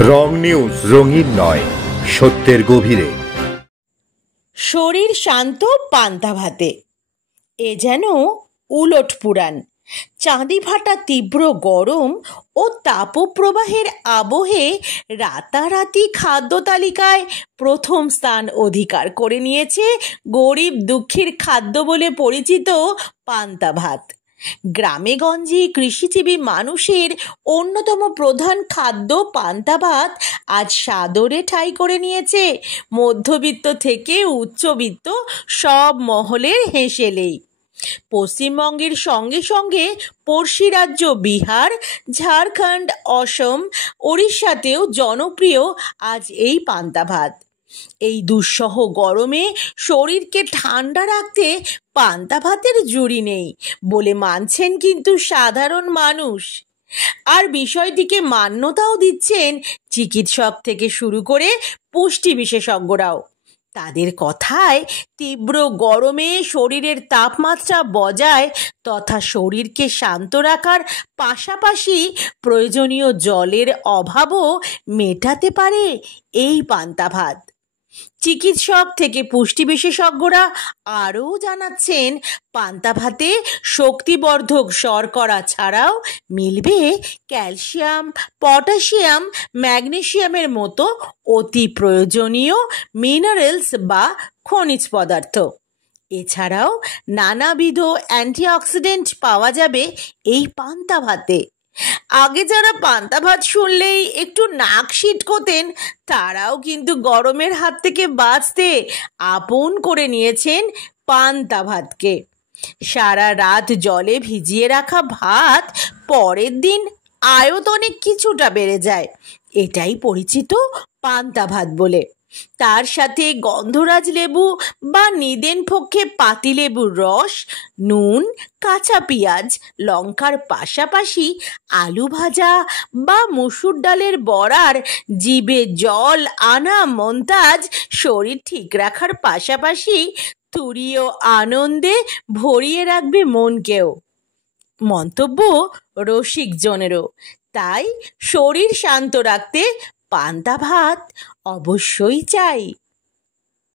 রং news রঙিন নয়, সত্যের গভীরে। শরীর শান্ত পান্তা ভাতে, এ যেন উলট পুরাণ। চাঁদি ফাটা তীব্র গরম ও তাপপ্রবাহের আবহে রাতারাতি খাদ্য তালিকায় প্রথম স্থান অধিকার করে নিয়েছে গরিব দুঃখীর খাদ্য বলে পরিচিত পান্তা ভাত। গ্রামেগঞ্জে কৃষিজীবী মানুষের অন্যতম প্রধান খাদ্য পান্তা ভাত আজ সাদরে ঠাঁই করে নিয়েছে মধ্যবিত্ত থেকে উচ্চবিত্ত সব মহলের হেসেলেই। পশ্চিমবঙ্গের সঙ্গে সঙ্গে পড়শি রাজ্য বিহার, ঝাড়খণ্ড, অসম, ওড়িশাতেও জনপ্রিয় আজ এই পান্তা ভাত। এই দুঃসহ গরমে শরীরকে ঠান্ডা রাখতে পান্তা ভাতের জুড়ি নেই বলে মানছেন কিন্তু সাধারণ মানুষ। আর বিষয়টিকে মান্যতাও দিচ্ছেন চিকিৎসক থেকে শুরু করে পুষ্টি বিশেষজ্ঞরাও। তাদের কথায় তীব্র গরমে শরীরের তাপমাত্রা বজায় তথা শরীরকে শান্ত রাখার পাশাপাশি প্রয়োজনীয় জলের অভাবও মেটাতে পারে এই পান্তা ভাত। চিকিৎসক থেকে পুষ্টি বিশেষজ্ঞরা আরও জানাচ্ছেন, পান্তা ভাতে শক্তিবর্ধক শর্করা ছাড়াও মিলবে ক্যালসিয়াম, পটাশিয়াম, ম্যাগনেসিয়ামের মতো অতি প্রয়োজনীয় মিনারেলস বা খনিজ পদার্থ। এছাড়াও নানাবিধ অ্যান্টিঅক্সিডেন্ট পাওয়া যাবে এই পান্তা ভাতে। আগে যারা পান্তা ভাত শুনলেই একটু নাক সিটকোতেন, তারাও কিন্তু গরমের হাত থেকে বাঁচতে আপন করে নিয়েছেন পান্তা ভাতকে। সারা রাত জলে ভিজিয়ে রাখা ভাত পরের দিন আয়তনে কিছুটা বেড়ে যায়, এটাই পরিচিত পান্তা ভাত বলে। তার সাথে গন্ধরাজ লেবু বা নিদেন পক্ষে পাতিলেবুর রস, নুন, কাঁচা পেঁয়াজ, লঙ্কার পাশাপাশি আলু ভাজা বা মসুর ডালের বড়ার জিভে জল আনা মন্তাজ শরীর ঠিক রাখার পাশাপাশি তুরীয় আনন্দে ভরিয়ে রাখবে মনকেও। মন্তব্য রসিক জনেরও। তাই শরীর শান্ত রাখতে পান্তা ভাত অবশ্যই চাই।